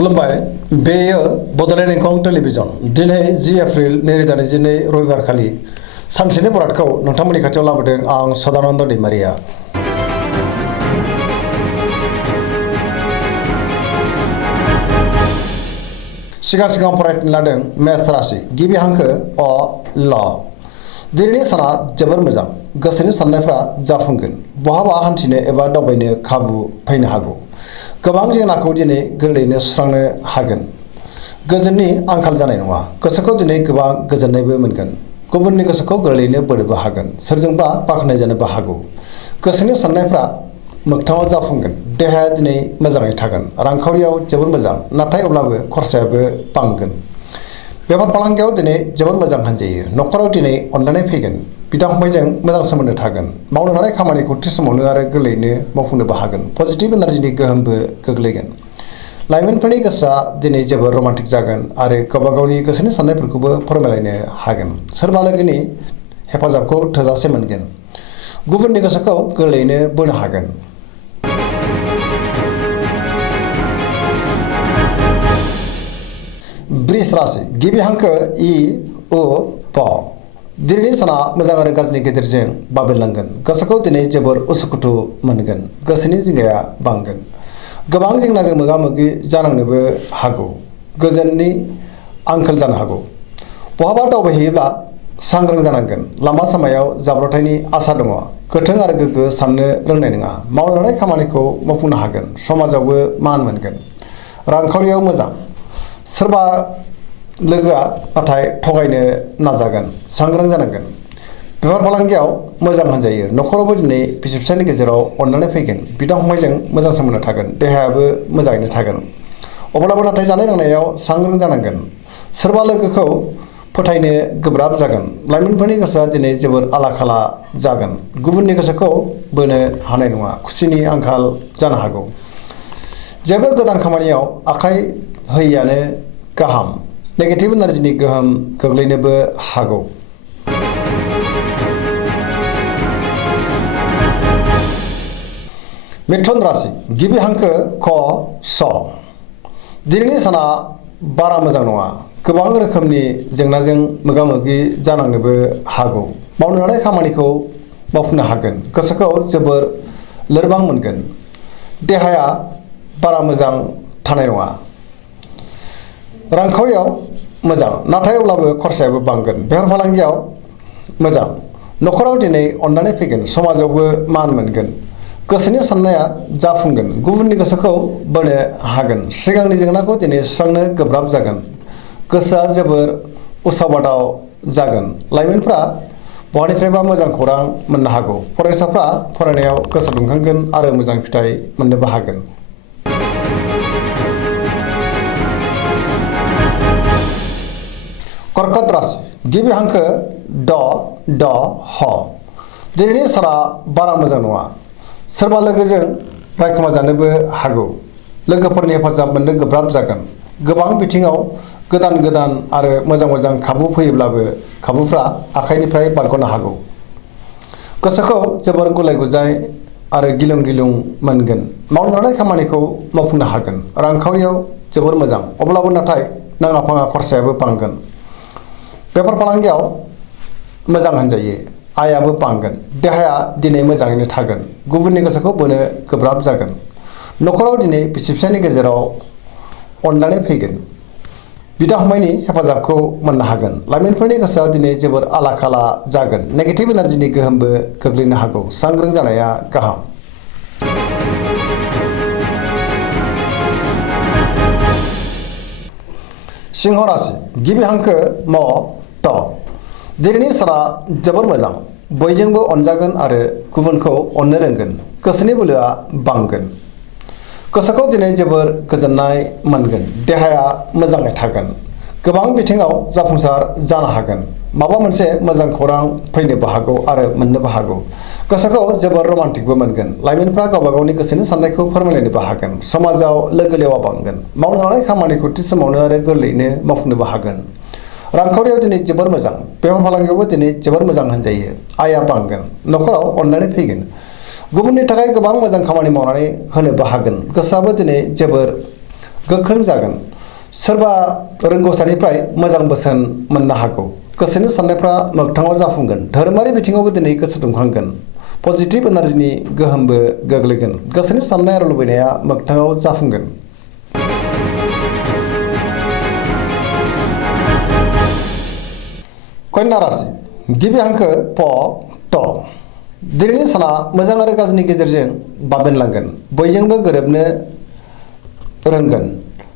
खुलुमबाय बेयो बड'लेण्ड इंखं टेलिभिजन दिनै 10 एप्रिल 2022 रबिबार खालि सानसेनि बरादखौ नोंथांमोननि खाथियाव लाबोदों आं सदानन्द दैमारिया। सिगां फरायनो लादों मेष राशि गिबि हांखो अ ल। दिनैनि साना जोबोर मोजां, गोसोनि साननायफ्रा जाफुंगोन, बहाबा हान्थिनो एबा दावबायनो खाबु फैनो हागौ। गोबां जेंनाखौ दिनै गोरलैयैनो सुस्रांनो हागोन। गोजोननि आंखाल जानाय नङा, गोसोखौ दिनै गोबां गोजोननायबो मोनगोन। गुबुननि गोसोखौ गोरलैयैनो बोनोबो हागोन, सोरजोंबा बाख्नाय जानोबो हागौ। गोसोनि साननायफ्रा मोगथाङाव जाफुंगोन। देहाया दिनै मोजाङै थागोन। रांखावरियाव जोबोर मोजां, नाथाय अब्लाबो खरसायाबो बांगोन। बेफार फालांगियाव दिनै जोबोर मोजां होनजायो। न'खराव दिनै अनलायनाय फैगोन। बिदा फंबायजों मोजां सोमोन्दो थागोन। मावनो लानाय खामानिखौ थि समावनो आरो गोरलैयैनो मावफुंनोबो हागोन। पजिटिभ एनार्जिनि गोहोमबो गोग्लैगोन। लाइमोनफोरनि गोसोआ दिनै जोबोर रमान्टिक जागोन आरो गावबा गावनि गोसोनि साननायफोरखौबो फोरमायलायनो हागोन। सोरबा लोगोनि हेफाजाबखौ थोजासे मोनगोन। गुबुननि गोसोखौ गोरलैयैनो बोनो हागोन। वृष राशि गिबि हांखो इ उ प। दिनैनि साना मोजां आरो गाज्रिनि गेजेरजों बाबेरलांगोन। गोसोखौ दिनै जोबोर उसुखुथु मोनगोन। गोसोनि जिंगाया बांगोन। गोबां जेंनाजों मोगा मोगि जानांनोबो हागौ। गोजोननि आंखाल जानो हागौ। बहाबा दावबायहैयोब्ला सांग्रां जानांगोन। लामा सामायाव जाब्रबथायनि आसा दङ। गोथों आरो गोग्गो साननो रोंनाय नङा। मावनो लानाय खामानिखौ मावफुंनो हागोन। समाजावबो मान मोनगोन। रांखावरियाव मोजां। सोरबा लोगोआ नाथाय थगायनो नाजागोन। सांग्रां जानांगोन। बेफार फालांगियाव मोजां होनजायो। न'खरावबो दिनै बिसि फिसायनि गेजेराव अनलायनाय फैगोन। बिदा फंबायजों मोजां सोमोन्दो थागोन। देहायाबो मोजाङैनो थागोन। अब्लाबो नाथाय जानाय लोंनायाव सांग्रां जानांगोन। सोरबा लोगोखौ फोथायनो गोब्राब जागोन। लाइमोनफोरनि गोसोआ दिनै जोबोर आला खाला जागोन। गुबुननि गोसोखौ बोनो हानाय नङा। खुसिनि आंखाल जानो हागौ। जेबो गोदान खामानियाव आखाइ होयैआनो गाहाम। नेगेटिभ एनार्जिनि गोहोम गोग्लैनोबो हागौ। मिथुन राशि गिबि हांखो क स। दिनैनि साना बारा मोजां नङा। गोबां रोखोमनि जेंनाजों मोगा मोगि जानांनोबो हागौ। मावनो लानाय खामानिखौ मावफुंनो हागोन। गोसोखौ जोबोर लोरबां मोनगोन। देहाया बारा मोजां थानाय नङा। रांखावरियाव मोजां, नाथाय अब्लाबो खरसायाबो बांगोन। बेफार फालांगियाव मोजां। न'खराव दिनै अनलायनाय फैगोन। समाजावबो मान मोनगोन। गोसोनि साननाया जाफुंगोन। गुबुननि गोसोखौ बोनो हागोन। सिगांनि जेंनाखौ दिनै सुस्रांनो गोब्राब जागोन। गोसोआ जोबोर उसाव बादाव जागोन। लाइमोनफ्रा बहानिफ्रायबा मोजां खौरां मोननो हागौ। फरायसाफ्रा फरायनायाव गोसो दुंखांगोन आरो मोजां फिथाइ मोननोबो हागोन। कर्कट राशि गिबि हांखो ड ढ ह। दिनैनि साना बारा मोजां नङा। सोरबा लोगोजों रायखोमा जानोबो हागौ। लोगोफोरनि हेफाजाब मोननो गोब्राब जागोन। गोबां बिथिङाव गोदान आरो मोजां खाबु फैयोब्लाबो खाबुफ्रा आखाइनिफ्राय बारग'नो हागौ। गोसोखौ जोबोर गुलाय गुजाय आरो गिलुं मोनगोन। मावनो लानाय खामानिखौ मावफुंनो हागोन। रांखावरियाव जोबोर मोजां, अब्लाबो नाथाय नाङा फाङा खरसायाबो बांगोन। बेफार फालांगियाव मोजां होनजायो। आयाबो बांगोन। देहाया दिनै मोजाङैनो थागोन। गुबुननि गोसोखौ बोनो गोब्राब जागोन। न'खराव दिनै बिसि फिसायनि गेजेराव अनलायनाय फैगोन। बिदा फंबायनि हेफाजाबखौ मोननो हागोन। लाइमोनफोरनि गोसोआ दिनै जोबोर आला खाला जागोन। नेगेटिभ एनार्जिनि गोहोमबो गोग्लैनो हागौ। सांग्रां जानाया गाहाम। सिंह राशि गिबि हांखो म ट। दिनैनि साना जोबोर मोजां। बयजोंबो अनजागोन आरो गुबुनखौ अननो रोंगोन। गोसोनि बोलोआ बांगोन। गोसोखौ दिनै जोबोर गोजोननाय मोनगोन। देहाया मोजाङै थागोन। गोबां बिथिङाव जाफुंसार जानो हागोन। माबा मोनसे मोजां खौरां फैनोबो हागौ आरो मोननोबो हागौ। गोसोखौ जोबोर रमान्टिकबो मोनगोन। लाइमोनफ्रा गावबा गावनि गोसोनि साननायखौ फोरमायलायनोबो हागोन। समाजाव लोगो लेवा बांगोन। मावनो लानाय खामानिखौ थि समावनो आरो गोरलैयैनो मावफुंनोबो हागोन। रांखावरियाव दिनै जोबोर मोजां। बेफार फालांगियावबो दिनै जोबोर मोजां होनजायो। आयआ बांगोन। न'खराव अनलायनाय फैगोन। गुबुननि थाखाय गोबां मोजां खामानि मावनानै होनोबो हागोन। गोसोआबो दिनै जोबोर गोख्रों जागोन। सोरबा रोंगौसानिफ्राय मोजां बोसोन मोननो हागौ। गोसोनि साननायफ्रा मोगथाङाव जाफुंगोन। धोरोमारि बिथिङावबो दिनै गोसो दुंखांगोन। पजिटिभ एनार्जिनि गोहोमबो गोग्लैगोन। गोसोनि साननाय आरो लुबैनाया मोगथाङाव जाफुंगोन। कन्या राशि गिबि हांखो प ट। दिनैनि साना मोजां आरो गाज्रिनि गेजेरजों बाबेनलांगोन। बयजोंबो गोरोबनो रोंगोन।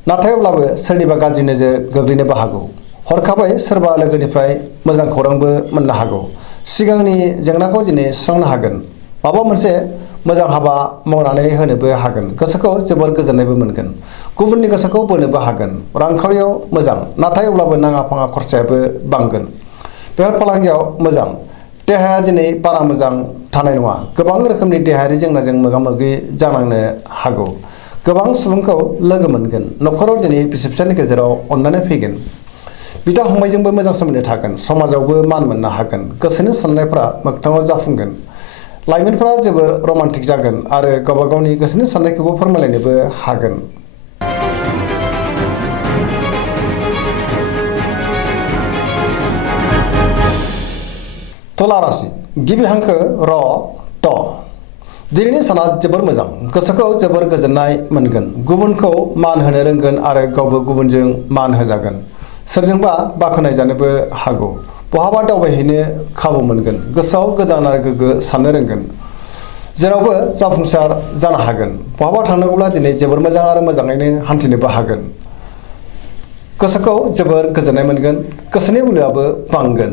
नाथाय अब्लाबो सोरनिबा गाज्रि नोजोर गोग्लैनोबो हागौ। हरखाबै सोरबा लोगोनिफ्राय मोजां खौरांबो मोननो हागौ। सिगांनि जेंनाखौ दिनै सुस्रांनो हागोन। माबा मोनसे मोजां हाबा मावनानै होनोबो हागोन। गोसोखौ जोबोर गोजोननायबो मोनगोन। गुबुननि गोसोखौ बोनोबो हागोन। रांखावरियाव मोजां, नाथाय अब्लाबो नाङा फाङा खरसायाबो बांगोन। बेफार फालांगियाव मोजां। देहाया दिनै बारा मोजां थानाय नङा। गोबां रोखोमनि देहायारि जेंनाजों मोगा मोगि जानांनो हागौ। गोबां सुबुंखौ लोगो मोनगोन। न'खराव दिनै बिसि फिसायनि गेजेराव अनलायनाय फैगोन। बिदा फंबायजोंबो मोजां सोमोन्दो थागोन। समाजावबो मान मोननो हागोन। गोसोनि साननायफ्रा मोगथाङाव जाफुंगोन। लाइमोनफोरा जोबोर रमान्टिक जागोन आरो गावबा गावनि गोसोनि साननायखौबो फोरमायलायनोबो हागोन। तुला राशि गिबि हांखो र ट। दिनैनि साना जोबोर मोजां। गोसोखौ जोबोर गोजोननाय मोनगोन। गुबुनखौ मान होनो रोंगोन आरो गावबो गुबुनजों मान होजागोन। सोरजोंबा बाख्नाय जानोबो हागौ। बहाबा दावबायहैनो खाबु मोनगोन। गोसोआव गोदान आरो गोग्गो साननो रोंगोन। जेरावबो जाफुंसार जानो हागोन। बहाबा थांनांगौब्ला दिनै जोबोर मोजां आरो मोजाङैनो हान्थिनोबो हागोन। गोसोखौ जोबोर गोजोननाय मोनगोन। गोसोनि बोलोआबो बांगोन।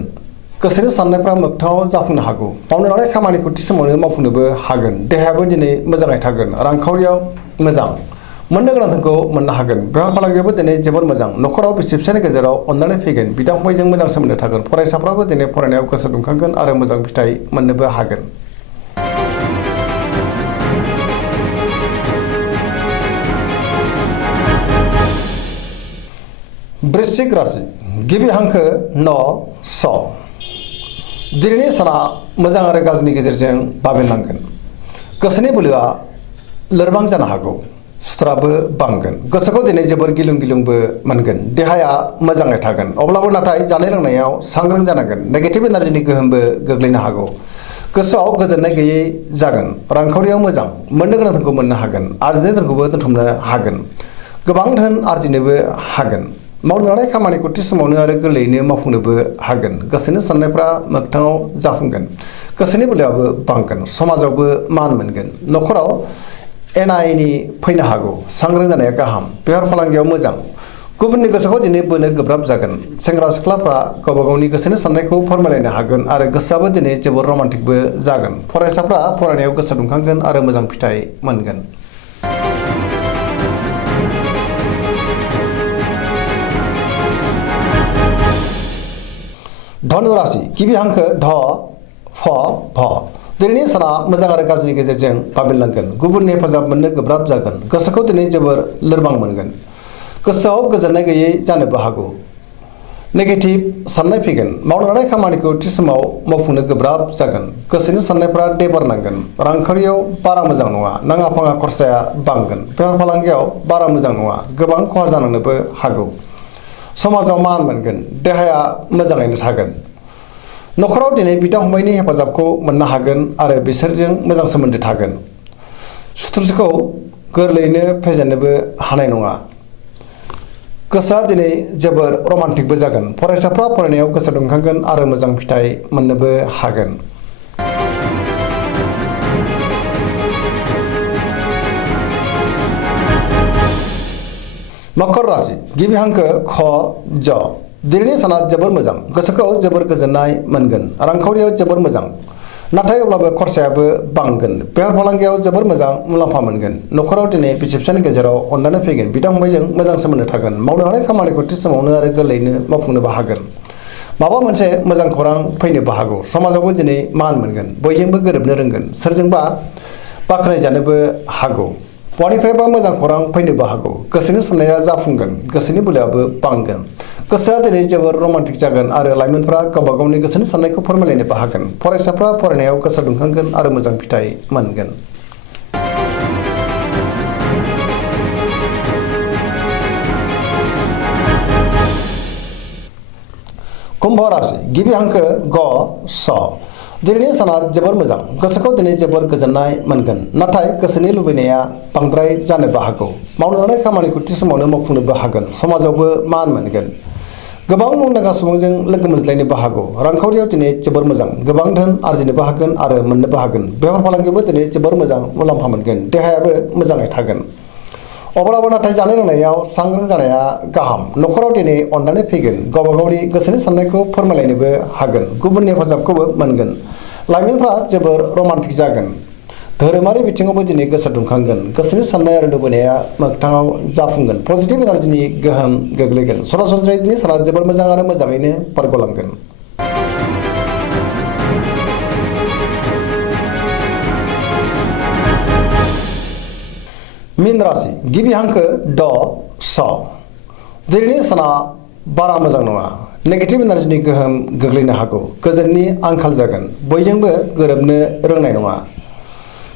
गोसोनि साननायफ्रा मोगथाङाव जाफुंनो हागौ। मावनो लानाय खामानिखौ थि समावनो मावफुंनोबो हागोन। देहायाबो दिनै मोजाङै थागोन। रांखावरियाव मोजां। मोननो गोनांखौ मोननो हागोन। बेफार फालांगियावबो दिनै जोबोर मोजां। न'खराव बिसि फिसायनि गेजेराव अनलायनाय फैगोन। बिदा फंबायजों मोजां सोमोन्दो थागोन। फरायसाफ्राबो दिनै फरायनायाव गोसो दुंखांगोन आरो मोजां फिथाइ मोननोबो हागोन। वृश्चिक राशि गिबि हांखो न स। दिनैनि साना मोजां आरो गाज्रिनि गेजेरजों बाबेनलांगोन। गोसोनि बोलोआ लोरबां जानो हागौ। सुथुराबो बांगोन। गोसोखौ दिनै जोबोर गिलुं गिलुंबो मोनगोन। देहाया मोजाङै थागोन। अब्लाबो नाथाय जानाय लोंनायाव सांग्रां जानांगोन। नेगेटिभ एनार्जिनि गोहोमबो गोग्लैनो हागौ। गोसोआव गोजोननाय गैयै जागोन। रांखावरियाव मोजां। मोननो गोनांखौ मोननो हागोन। आरजिनाय धोनखौबो दोनथुमनो हागोन। गोबां धोन आरजिनोबो हागोन। मावनो लानाय खामानिखौ थि समावनो आरो गोरलैयैनो मावफुंनोबो हागोन। गोसोनि साननायफ्रा मोगथाङाव जाफुंगोन। गोसोनि बोलोआबो बांगोन। समाजावबो मान मोनगोन। न'खराव एना एनि फैनो हागौ। सांग्रां जानाया गाहाम। बेफार फालांगियाव मोजां। गुबुननि गोसोखौ दिनै बोनो गोब्राब जागोन। सेंग्रा सिख्लाफ्रा गावबा गावनि गोसोनि साननायखौ फोरमायलायनो हागोन आरो गोसोआबो दिनै जोबोर रमान्टिकबो जागोन। फरायसाफ्रा फरायनायाव गोसो दुंखांगोन आरो मोजां फिथाइ मोनगोन। धनु राशि गिबि हांखो ध फ भ। दिनैनि साना मोजां आरो गाज्रिनि गेजेरजों बाबेनलांगोन। गुबुननि हेफाजाब मोननो गोब्राब जागोन। गोसोखौ दिनै जोबोर लोरबां मोनगोन। गोसोआव गोजोननाय गैयै जानोबो हागौ। नेगेटिभ साननाय फैगोन। मावनो लानाय खामानिखौ थि समाव मावफुंनो गोब्राब जागोन। गोसोनि साननायफ्रा देबारनांगोन। रांखावरियाव बारा मोजां नङा। नाङा फाङा खरसाया बांगोन। बेफार फालांगियाव बारा मोजां नङा। गोबां खहा जानांनोबो हागौ। समाजाव मान मोनगोन। देहाया मोजाङैनो थागोन। न'खराव दिनै बिदा फंबायनि हेफाजाबखौ मोननो हागोन आरो बिसोरजों मोजां सोमोन्दो थागोन। सुथुरखौ गोरलैयैनो फेजेननोबो हानाय नङा। गोसोआ दिनै जोबोर रमान्टिकबो जागोन। फरायसाफ्रा फरायनायाव गोसो दुंखांगोन आरो मोजां फिथाइ मोननोबो हागोन। मकर राशि गिबि हांखो ख ज। दिनैनि साना जोबोर मोजां। गोसोखौ जोबोर गोजोननाय मोनगोन। रांखावरियाव जोबोर मोजां। नाथाय अब्लाबो खरसायाबो बांगोन। बेफार फालांगियाव जोबोर मोजां मुलाम्फा मोनगोन। न'खराव दिनै बिसि फिसायनि गेजेराव अनलायनाय फैगोन। बिदा फंबायजों मोजां सोमोन्दो थागोन। मावनो हानाय खामानिखौ थि समावनो आरो गोरलैयैनो मावफुंनोबो हागोन। माबा मोनसे मोजां खौरां फैनोबो हागौ। समाजावबो दिनै मान मोनगोन। बयजोंबो गोरोबनो रोंगोन। सोरजोंबा बाख्नायजानोबो हागौ। बहानिफ्रायबा मोजां खौरां फैनोबो हागौ। गोसोनि साननाया जाफुंगोन। गोसोनि बोलोआबो बांगोन। गोसोआ दिनै जोबोर रमान्टिक जागोन आरो लाइमोनफ्रा गावबा गावनि गोसोनि साननायखौ फोरमायलायनोबो हागोन। फरायसाफ्रा फरायनायाव गोसो दुंखांगोन आरो मोजां फिथाइ मोनगोन। कुम्भ राशि गिबि हांखो ग स दिनैनि साना जोबोर मोजां गोसोखौ दिनै जोबोर गोजोननाय मोनगोन नाथाय गोसोनि लुबैनाया बांद्राय जानोबो हागौ मावनो लानाय खामानिखौ थि समावनो मावफुंनोबो हागोन समाजावबो मान मोनगोन गोबां मुंदांखा सुबुंजों लोगो मोनज्लायनोबो हागौ रांखावरियाव दिनै जोबोर मोजां गोबां धोन आरजिनोबो हागोन आरो मोननोबो हागोन बेफार फालांगियावबो दिनै जोबोर मोजां मुलाम्फा मोनगोन देहायाबो मोजाङै थागोन अब्लाबो नाथाय जानाय लोंनायाव सांग्रां जानाया गाहाम न'खराव दिनै अननानै फैगोन गावबा गावनि गोसोनि साननायखौ फोरमायलायनोबो हागोन गुबुननि हेफाजाबखौबो मोनगोन लाइमोनफ्रा जोबोर रमान्टिक जागोन धोरोमारि बिथिङावबो दिनै गोसो दुंखांगोन गोसोनि साननाय आरो लुबैनाया मोगथाङाव जाफुंगोन पजिटिभ एनार्जिनि गोहोम गोग्लैगोन सरासनस्रायै दिनै साना जोबोर मोजां आरो मोजाङैनो बारग'लांगोन मीन राशि गिबि हांखो ड स दिनैनि साना बारा मोजां नङा नेगेटिभ एनार्जिनि गोहोम गोग्लैनो हागौ गोजोननि आंखाल जागोन बयजोंबो गोरोबनो रोंनाय नङा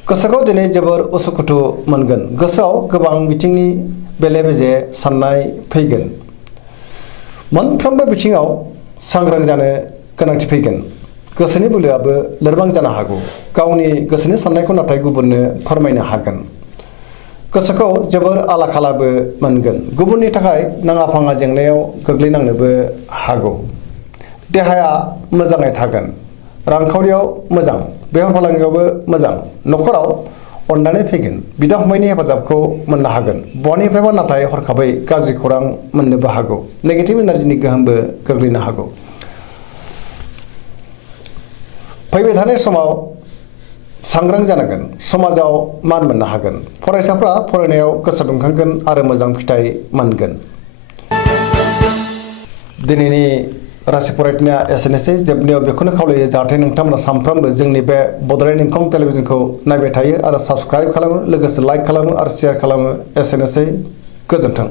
गोसोखौ दिनै जोबोर उसुखुथु मोनगोन गोसोआव गोबां बिथिंनि बेले बेजे साननाय फैगोन मोनफ्रोमबो बिथिङाव सांग्रां जानो गोनांथि फैगोन गोसोनि बोलोआबो लोरबां जानो हागौ गावनि गोसोनि साननायखौ नाथाय गुबुननो फोरमायनो हागोन गोसोखौ जोबोर आला खालाबो मोनगोन गुबुननि थाखाय नाङा फाङा जेंनायाव गोग्लैनांनोबो हागौ देहाया मोजाङै थागोन रांखावरियाव मोजां बेफार फालांगियावबो मोजां न'खराव अननानै फैगोन बिदा फंबायनि हेफाजाबखौ मोननो हागोन बहानिफ्रायबा नाथाय हरखाबै गाज्रि खौरां मोननोबो हागौ नेगेटिभ एनार्जिनि गोहोमबो गोग्लैनो हागौ फैबाय थानाय समाव सांग्रां जानांगोन समाजाव मान मोननो हागोन फरायसाफ्रा फरायनायाव गोसो दुंखांगोन आरो मोजां फिथाइ मोनगोन दिनैनि राशि फरायनाया एसेनोसै जोबनायाव बेखौनो खावलायो जाहाथे नोंथांमोना सानफ्रोमबो जोंनि बे बड'लेण्ड इंखं टेलिभिजनखौ नायबाय थायो आरो साबस्क्राइब खालामो लोगोसे लाइक खालामो आरो शेयार खालामो एसेनोसै गोजोन्थों